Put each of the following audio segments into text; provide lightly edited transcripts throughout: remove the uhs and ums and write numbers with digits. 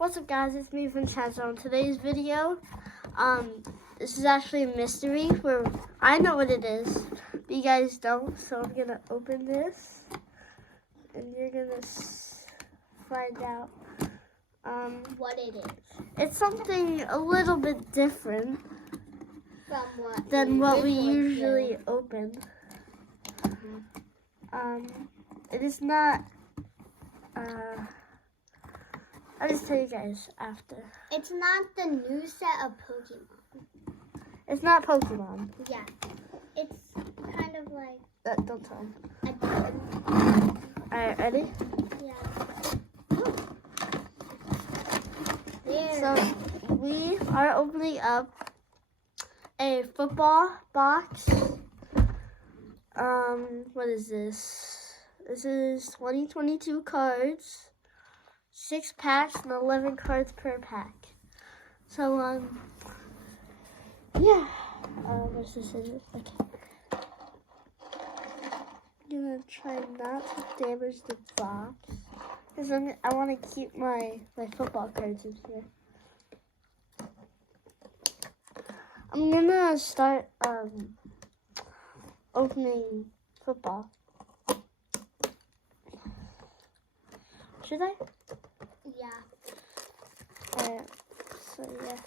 What's up, guys? It's me, Vincenzo. In today's video, this is actually a mystery where I know what it is, but you guys don't. So I'm gonna open this, and you're gonna find out what it is. It's something a little bit different than what we usually open. It is not. I'll just tell you guys after. It's not the new set of Pokemon. It's not Pokemon. Yeah. It's kind of like... Don't tell them. Alright, ready? Yeah. There. So, we are opening up a football box. What is this? This is 2022 cards. 6 packs and 11 cards per pack. So, yeah. Where's the scissors? Okay. I'm gonna try not to damage the box. Because I want to keep my football cards in here. I'm gonna start, opening football. Should I? Yeah. Alright, so yeah.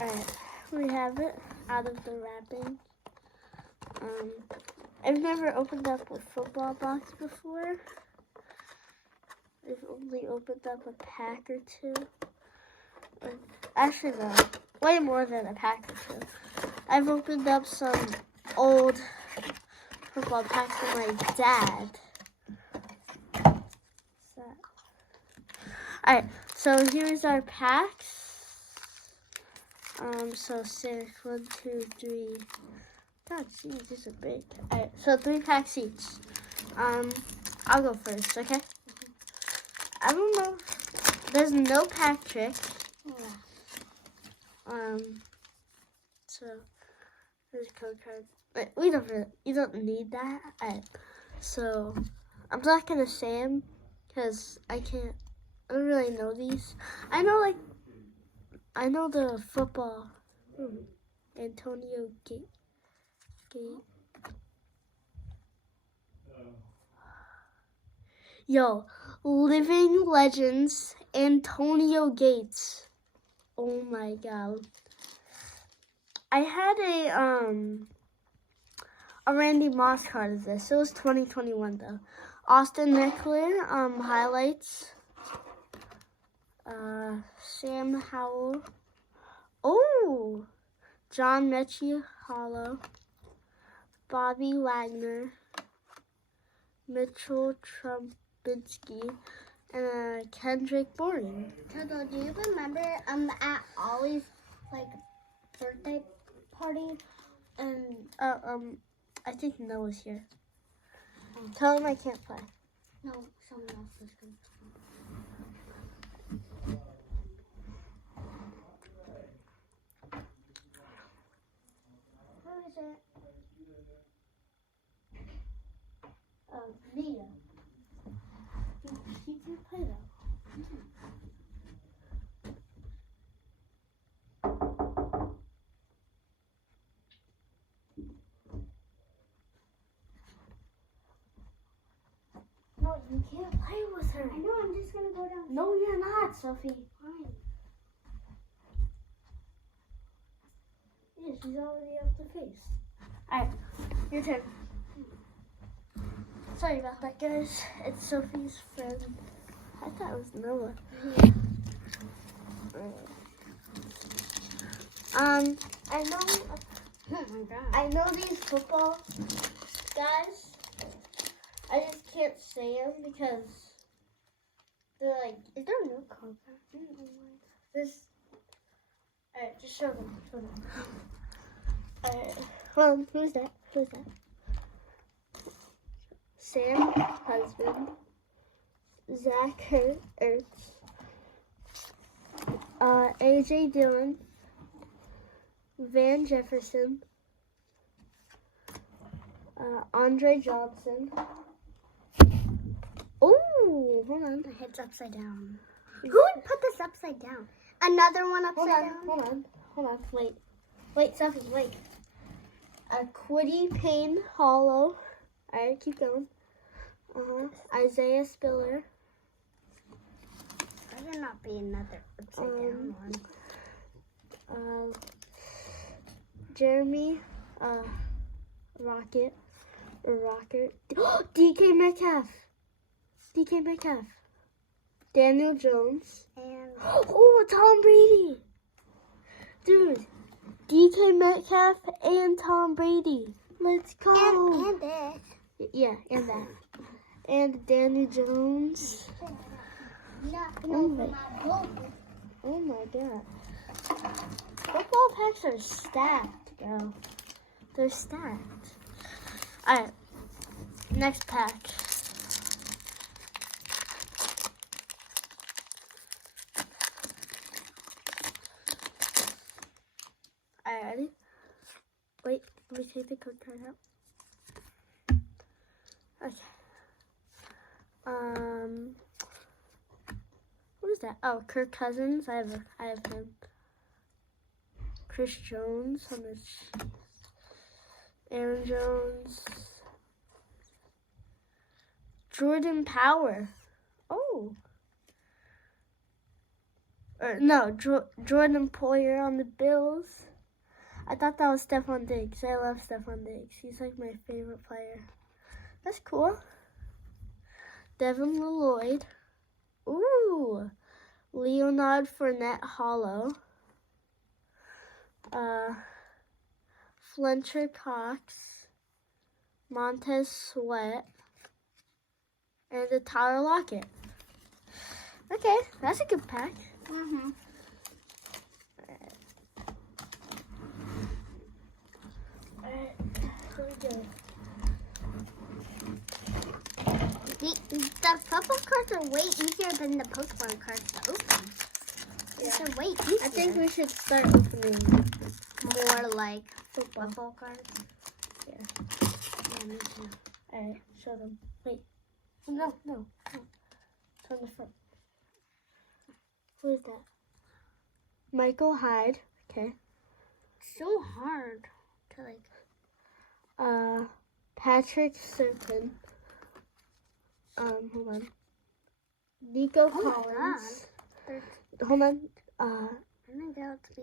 Alright, we have it out of the wrapping. I've never opened up a football box before. I've only opened up a pack or two. Actually, no, way more than a pack or two. I've opened up some old football packs from my dad. Alright, so here's our packs. So 6, 1, 2, 3. God, jeez, these are big. Alright, so 3 packs each. I'll go first, okay? I don't know. There's no pack trick. So there's a code card. But you don't need that. Alright, so I'm not gonna say them because I don't really know these. I know the football. Antonio Gate. Yo, Living Legends, Antonio Gates. Oh my god. I had a Randy Moss card of this. It was 2021 though. Austin Eckler, highlights. Sam Howell. Oh, John Mechie Hollow. Bobby Wagner. Mitchell Trubinsky. And Kendrick Bourne. Toto, do you remember at Ollie's birthday party? And I think Noah's here. Tell him I can't play. No, someone else is going to play. Who is it? Nia. She can't play though. No, you can't play with her. I know, I'm just going to go down. No, you're not, Sophie. Fine. Yeah, she's already up the face. Alright, your turn. Sorry about that, guys. It's Sophie's friend. I thought it was Noah. I know. Oh my god. I know these football guys. I just can't say them because they're like. Is there no code? This. Alright, just show them. Alright. Well, who's that? Sam Husband, Zach Ertz, AJ Dillon, Van Jefferson, Andre Johnson. Oh, Oh, hold on. It's upside down. Who would put this upside down? Another one upside down? Hold on. Wait, Sophie, wait. A Quiddy Payne Hollow. Alright, keep going. Isaiah Spiller. Better not be another upside down one. Jeremy, Rocket. DK Metcalf. Daniel Jones. And Oh, Tom Brady. Dude, DK Metcalf and Tom Brady. Let's go. and this. Yeah, and that. And Daniel Jones. Oh my god. Football packs are stacked, bro. They're stacked. Alright. Next pack. Alright, ready? Wait, let me take the code card out. Okay. What is that? Oh, Kirk Cousins. I have him. Chris Jones. How much? Aaron Jones. Jordan Power. Oh. Jordan Poyer on the Bills. I thought that was Stephon Diggs. I love Stephon Diggs. He's like my favorite player. That's cool. Devin Lloyd. Ooh. Leonard Fournette Hollow. Fletcher Cox. Montez Sweat. And the Tyler Lockett. Okay, that's a good pack. Mm-hmm. Alright, here we go. The football cards are way easier than the Pokemon cards to open. Yeah. They're way easier. I think we should start opening more like football. football cards. Yeah. Yeah, me too. Alright, show them. Wait. No. It's on the front. Who is that? Michael Hyde. Okay. So hard to like. Patrick Serpin. Hold on. Nico Collins. Hold on.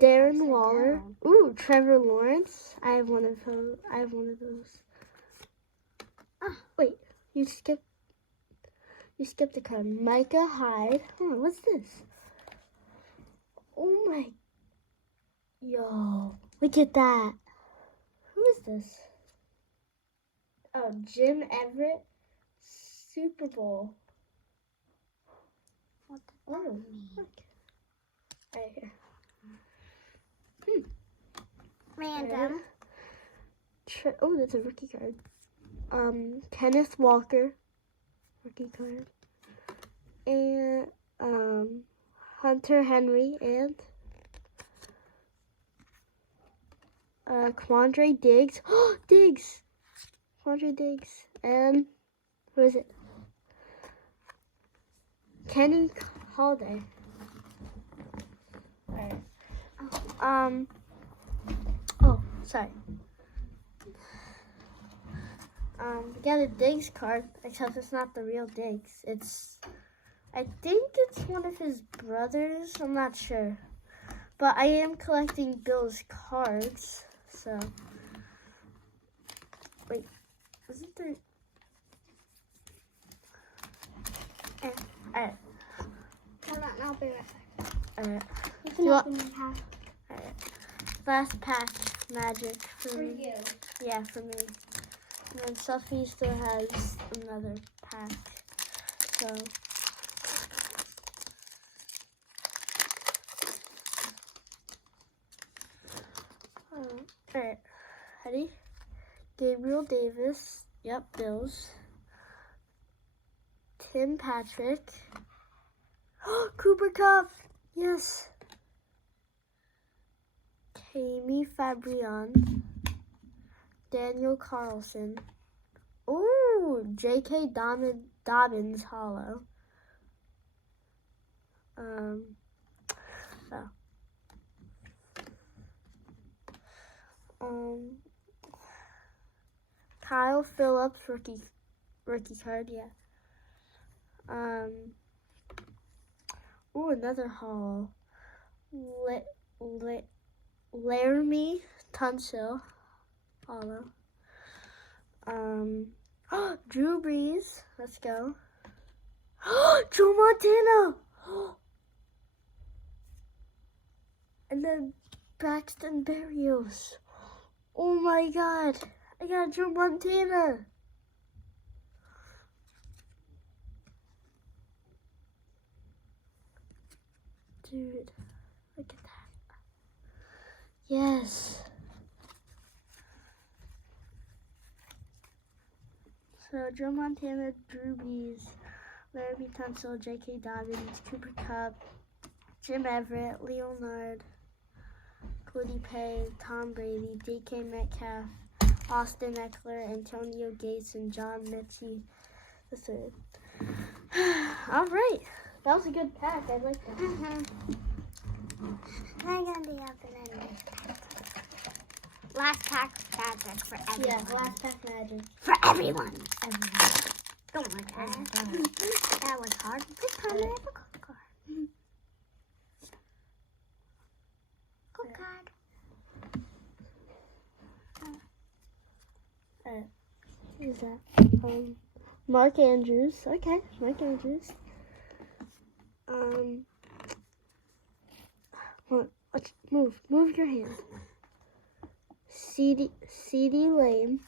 Darren Waller. Down. Ooh, Trevor Lawrence. I have one of those. Wait, you skipped the card. Micah Hyde. Hold on, what's this? Oh my. Yo, look at that. Who is this? Oh, Jim Everett. Super Bowl. What does Oh, that mean? look. Right here. Random. Oh, that's a rookie card. Kenneth Walker. Rookie card. And, Hunter Henry and, Quandre Diggs. Diggs! Quandre Diggs. And, who is it? Kenny Holiday. Alright. Oh, sorry. We got a Diggs card, except it's not the real Diggs. I think it's one of his brothers. I'm not sure. But I am collecting Bill's cards, so. Wait, isn't there? Alright. Hold on, I'll be right back. Alright. You can You open the pack. Alright. Last pack, Magic for me. you. Yeah, for me. And then Sophie still has another pack. So. Alright. Ready? Gabriel Davis. Yep, Bills. Tim Patrick. Cooper Cup. Yes. Tammy Fabrian. Daniel Carlson. Ooh, J.K. Dobbins Hollow. Kyle Phillips rookie card, yeah. Ooh, another haul. Laramie Tunsil hollow. Drew Brees, let's go. Joe Montana. And then Braxton Berrios. Oh my God, I got Joe Montana. Dude, look at that. Yes. So Joe Montana, Drew Brees, Laramie Tunsil, J.K. Dobbins, Cooper Kupp, Jim Everett, Leonard, Cody Pay, Tom Brady, D.K. Metcalf, Austin Eckler, Antonio Gates, and John Mechie III. All right. That was a good pack. I like that. I'm gonna be up and then last pack magic for everyone. Yeah, last pack magic. For everyone. Don't like that. That was hard. This time I have a cold card. Cold card. Alright. Who's that? Mark Andrews. Okay, Mark Andrews. Move your hand. C.D. Lane,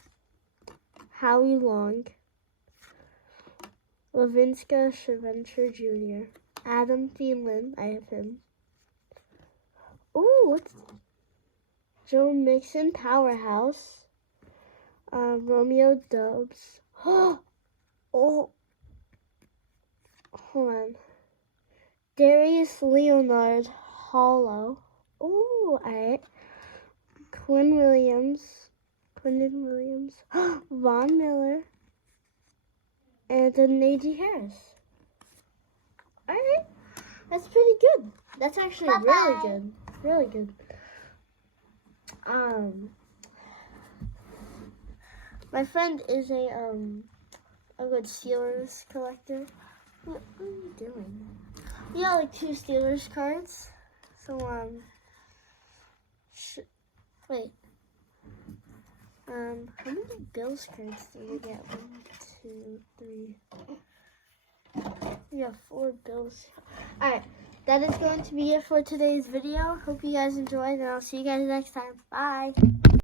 Howie Long, Laviska Sheventure Jr., Adam Thielen, I have him. Ooh, what's Joe Mixon, Powerhouse, Romeo Doubs. Oh, hold on. Darius Leonard, Hollow. Ooh, alright. Quinnen Williams, Von Miller, and then Najee Harris. Alright, that's pretty good. That's actually really good. Really good. My friend is a good Steelers collector. What are you doing? We got like 2 Steelers cards. So, wait. How many Bills cards did we get? 1, 2, 3. We got 4 Bills. Alright, that is going to be it for today's video. Hope you guys enjoyed, and I'll see you guys next time. Bye.